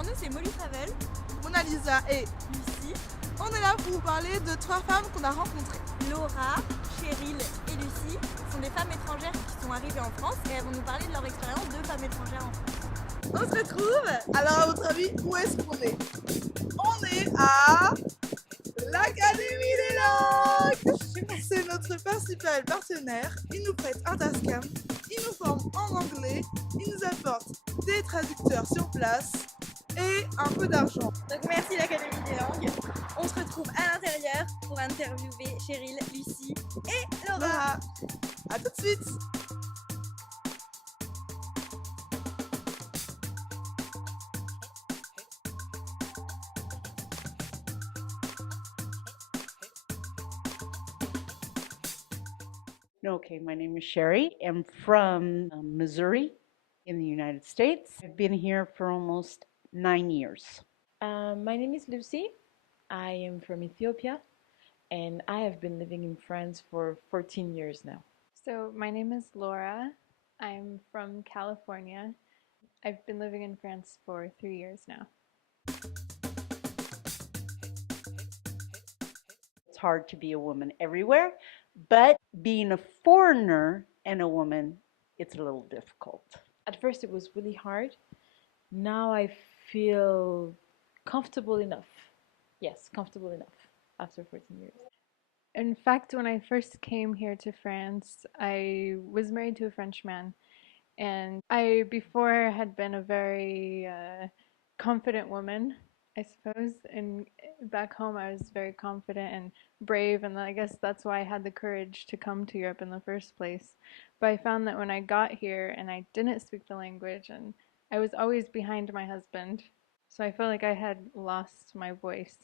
Alors nous c'est MoLu ITW, Mona Lisa et Lucie, on est là pour vous parler de 3 femmes qu'on a rencontrées. Laura, Cheryl et Lucie sont des femmes étrangères qui sont arrivées en France et elles vont nous parler de leur expérience de femmes étrangères en France. On se retrouve. Alors à votre avis, où est-ce qu'on est? On est à l'Académie des Langues. C'est notre principal partenaire. Il nous prête un Tascam, il nous forme en anglais, il nous apporte des traducteurs sur place et un peu d'argent. Donc merci l'Académie des Langues. On se retrouve à l'intérieur pour interviewer Cheryl, Lucie et Laura. Laura. À tout de suite. Okay, my name is Sherry. I'm from Missouri in the United States. I've been here for almost 9 years. My name is Lucy. I am from Ethiopia and I have been living in France for 14 years now. So my name is Laura. I'm from California. I've been living in France for 3 years now. It's hard to be a woman everywhere, but being a foreigner and a woman, it's a little difficult. At first it was really hard. Now I feel comfortable enough. Yes, comfortable enough after 14 years. In fact, when I first came here to France, I was married to a French man, and I before had been a very confident woman, I suppose. And back home I was very confident and brave, and I guess that's why I had the courage to come to Europe in the first place. But I found that when I got here and I didn't speak the language and I was always behind my husband, so I felt like I had lost my voice.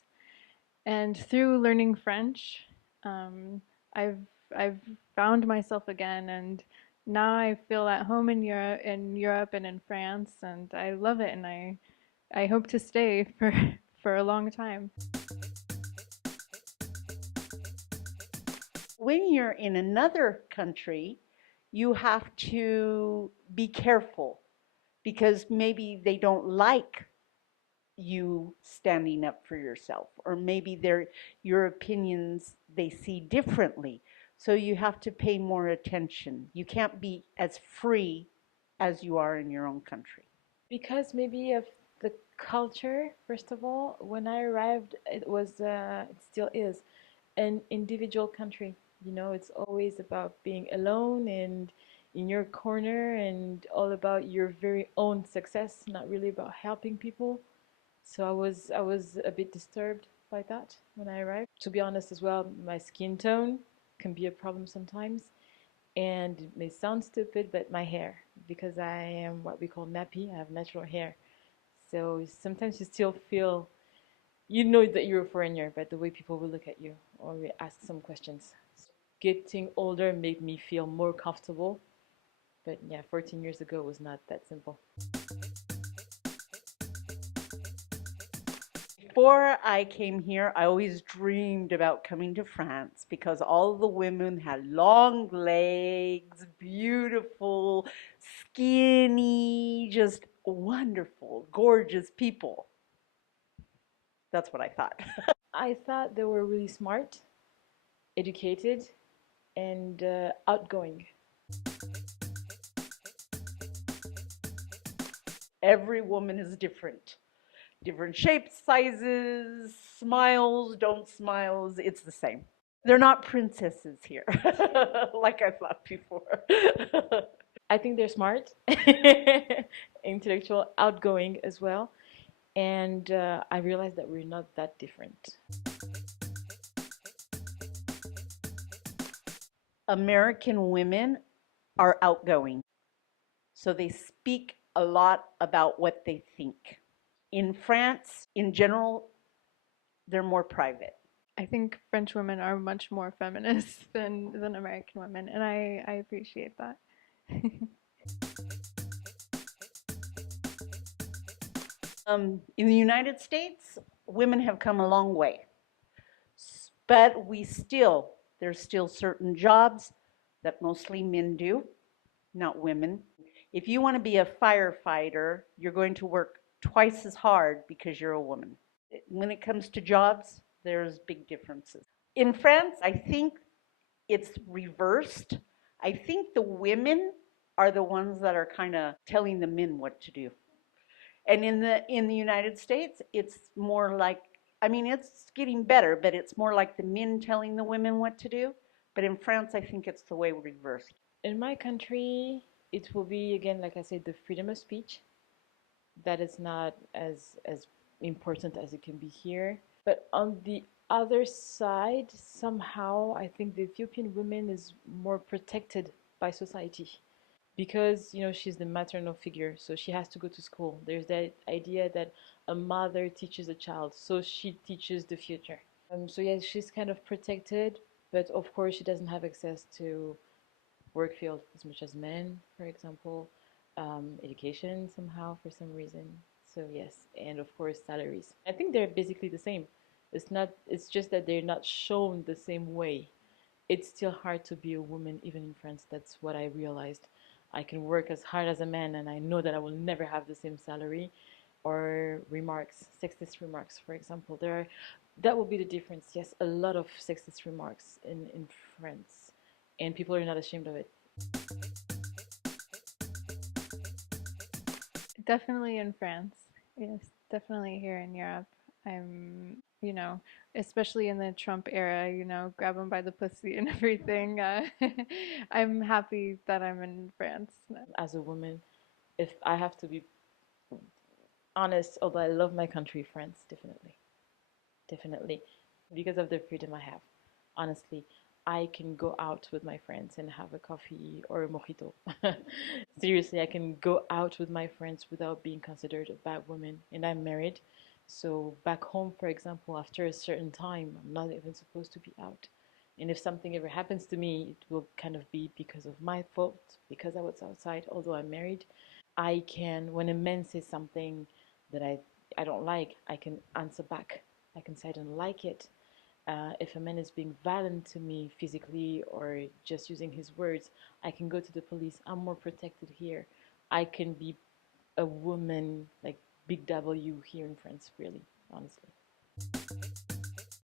And through learning French, I've found myself again, and now I feel at home in Europe and in France, and I love it, and I hope to stay for a long time. When you're in another country, you have to be careful because maybe they don't like you standing up for yourself, or maybe your opinions they see differently. So you have to pay more attention. You can't be as free as you are in your own country. Because maybe of the culture, first of all, when I arrived, it still is, an individual country. You know, it's always about being alone and in your corner and all about your very own success, not really about helping people. So I was a bit disturbed by that when I arrived. To be honest as well, my skin tone can be a problem sometimes. And it may sound stupid, but my hair, because I am what we call nappy, I have natural hair. So sometimes you still feel, you know that you're a foreigner, but the way people will look at you or will ask some questions. Getting older made me feel more comfortable. But yeah, 14 years ago was not that simple. Before I came here, I always dreamed about coming to France because all the women had long legs, beautiful, skinny, just wonderful, gorgeous people. That's what I thought. I thought they were really smart, educated, and outgoing. Every woman is different. Different shapes, sizes, smiles, don't smiles, it's the same. They're not princesses here, like I thought before. I think they're smart, intellectual, outgoing as well, and I realized that we're not that different. American women are outgoing, so they speak a lot about what they think. In France, in general, they're more private. I think French women are much more feminist than American women, and I appreciate that. In the United States, women have come a long way, but there's still certain jobs that mostly men do, not women. If you want to be a firefighter, you're going to work twice as hard because you're a woman. When it comes to jobs, there's big differences. In France, I think it's reversed. I think the women are the ones that are kind of telling the men what to do. And in the United States, it's more like, I mean, it's getting better, but it's more like the men telling the women what to do. But in France, I think it's the way reversed. In my country, it will be again, like I said, the freedom of speech. That is not as important as it can be here. But on the other side, somehow I think the Ethiopian woman is more protected by society because she's the maternal figure, so she has to go to school. There's that idea that a mother teaches a child, so she teaches the future. So yes, she's kind of protected, but of course she doesn't have access to work field as much as men, for example, education somehow for some reason. So yes, and of course salaries. I think they're basically the same. It's just that they're not shown the same way. It's still hard to be a woman even in France. That's what I realized. I can work as hard as a man and I know that I will never have the same salary. Or remarks, sexist remarks, for example. That will be the difference. Yes, a lot of sexist remarks in France, and people are not ashamed of it. Definitely in France. Yes, definitely here in Europe. Especially in the Trump era, grab him by the pussy and everything. I'm happy that I'm in France. As a woman, if I have to be honest, although I love my country, France, definitely. Definitely. Because of the freedom I have. Honestly, I can go out with my friends and have a coffee or a mojito. Seriously, I can go out with my friends without being considered a bad woman. And I'm married. So back home, for example, after a certain time, I'm not even supposed to be out. And if something ever happens to me, it will kind of be because of my fault, because I was outside, although I'm married. I can, when a man says something that I don't like, I can answer back. I can say I don't like it. If a man is being violent to me physically or just using his words, I can go to the police. I'm more protected here. I can be a woman, like big W here in France, really, honestly.